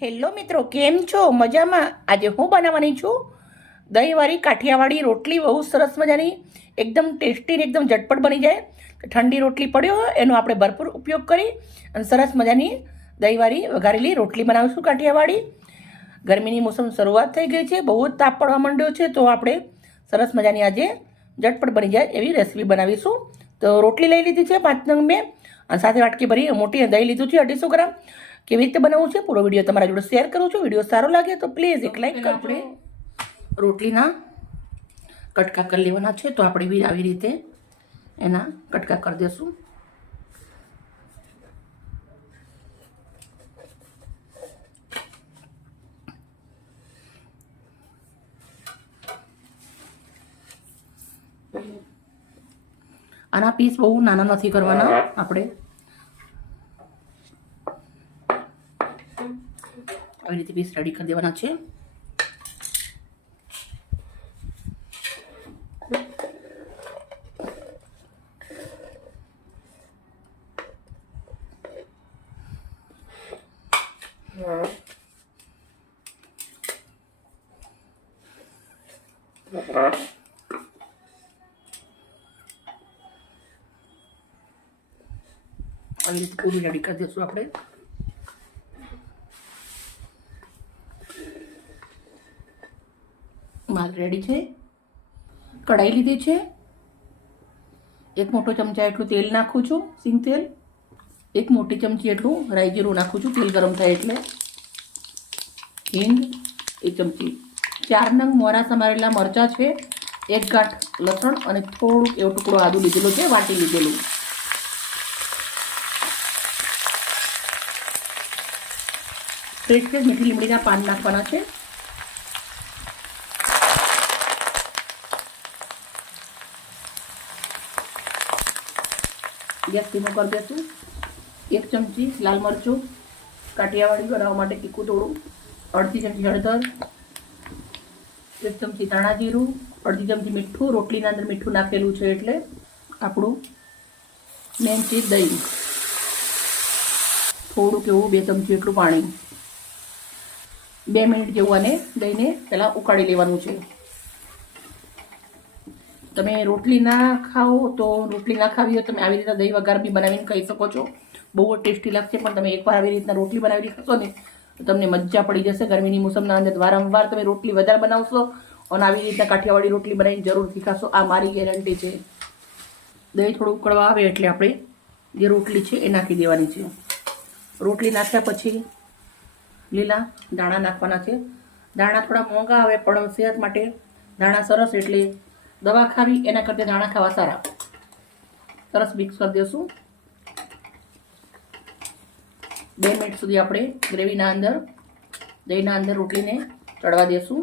Hello મિત્રો, કેમ છો? મજામાં? આજે હું બનાવવાની છું દહીંવાળી કાઠિયાવાડી રોટલી. બહુ સરસ મજાની, એકદમ ટેસ્ટી, એકદમ ઝટપટ બની જાય. ઠંડી રોટલી પડ્યો હોય એનો આપણે ભરપૂર ઉપયોગ કરી અને સરસ મજાની દહીંવાળી વઘારેલી રોટલી બનાવીશું કાઠિયાવાડી. ગરમીની મોસમ શરૂઆત થઈ ગઈ છે, બહુ જ તાપ પડવા માંડ્યો છે, તો આપણે સરસ મજાની આજે ઝટપટ બની જાય એવી રેસીપી બનાવીશું. તો રોટલી લઈ લીધી છે 5 નંગ મેં, અને સાથે વાટકી ભરી મોટી દહીં લીધું છે 250 ગ્રામ. કેવી રીતે બનાવવું છે પૂરો વિડીયો તમારા જોડે શેર કરું છું. વિડીયો સારો લાગે તો પ્લીઝ એક લાઈક કરો. આપણે રોટલીના કટકા કરી લેવાના છે, તો આપણે બી આવી રીતે એના કટકા કરી દઈશું. આના પીસ બહુ નાના નથી કરવાના, આપણે આવી રીતે પીસ રેડી કરી દેવાના છે. આવી રીતે પૂરી રેડી કરી દઈશું આપણે. માલ રેડી છે. કઢાઈ લીધી છે, 1 મોટો ચમચા એટલું તેલ નાખું છું, સિંગ તેલ. 1 મોટી ચમચી એટલું રાઈ જીરું નાખું છું, તેલ ગરમ થાય એટલે. હિંગ 1 ચમચી. 4 નંગ મોરા સમારેલા મરચાં છે, 1 ગાંઠ લસણ અને થોડુંક એવો ટુકડો આદુ લીધેલો છે, વાટી લીધેલું. ફ્રેશ મીઠી લીમડીના પાન નાખવાના છે. ગેસ ધીમો કરી દઈશું. 1 ચમચી લાલ મરચું, કાઠિયાવાડી બનાવવા માટે તીખું થોડું. 1/2 ચમચી હળદર, 1 ચમચી ધાણા જીરું, 1/2 ચમચી મીઠું. રોટલીના અંદર મીઠું નાખેલું છે એટલે. આપણું મેન ચીજ દહીં, થોડુંક એવું 2 ચમચી એટલું પાણી. 2 મિનિટ જેવું આને દહીંને પહેલાં ઉકાળી લેવાનું છે. તમે રોટલી ના ખાઓ તો રોટલી ના ખાવી હોય તમે આવી રીતના દહીં વઘાર બી બનાવીને ખાઈ શકો છો. બહુ જ ટેસ્ટી લાગશે. પણ તમે એકવાર આવી રીતના રોટલી બનાવીને ખાશો ને તો તમને મજા પડી જશે. ગરમીની મોસમના અંદર વારંવાર તમે રોટલી વધારે બનાવશો અને આવી રીતના કાઠિયાવાડી રોટલી બનાવીને જરૂરથી ખાશો, આ મારી ગેરંટી છે. દહીં થોડું ઉકળવા આવે એટલે આપણે જે રોટલી છે એ નાખી દેવાની છે. રોટલી નાખ્યા પછી લીલા દાણા નાખવાના છે. દાણા થોડા મોંઘા આવે પણ સેહત માટે દાણા સરસ, એટલે દવા ખાવી એના કરતાં દાણા ખાવા સારા. સરસ મિક્સ કરી દઈશું. 2 મિનિટ સુધી આપણે ગ્રેવીના અંદર, દહીંના અંદર રોટલીને ચડવા દઈશું.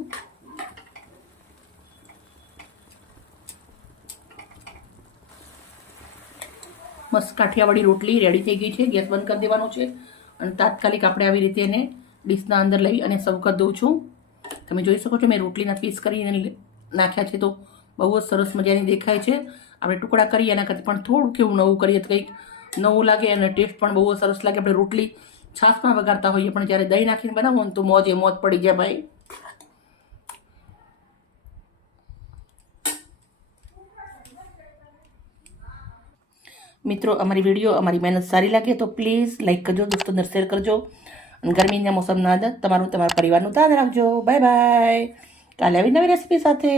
મસ્ત કાઠિયાવાડી રોટલી રેડી થઈ ગઈ છે. ગેસ બંધ કરી દેવાનો છે અને તાત્કાલિક આપણે આવી રીતે એને ડીશના અંદર લઈ અને સર્વ કરી દઉં છું. તમે જોઈ શકો છો મેં રોટલીના પીસ કરીને નાખ્યા છે, તો બહુ જ સરસ મજાની દેખાય છે. આપણે ટુકડા કરીએ એના કરતાં પણ થોડું કેવું નવું કરીએ તો કંઈક નવું લાગે અને ટેસ્ટ પણ બહુ જ સરસ લાગે. આપણે રોટલી છાશમાં વઘારતા હોઈએ પણ જ્યારે દહીં નાખીને બનાવો ને તો મોજ પડી જાય ભાઈ. મિત્રો, અમારી વિડીયો, અમારી મહેનત સારી લાગે તો પ્લીઝ લાઈક કરજો, દોસ્તોને શેર કરજો. અને ગરમીના મોસમના અંદર તમારા પરિવારનું ધ્યાન રાખજો. Bye bye. કાલે આવી નવી રેસીપી સાથે.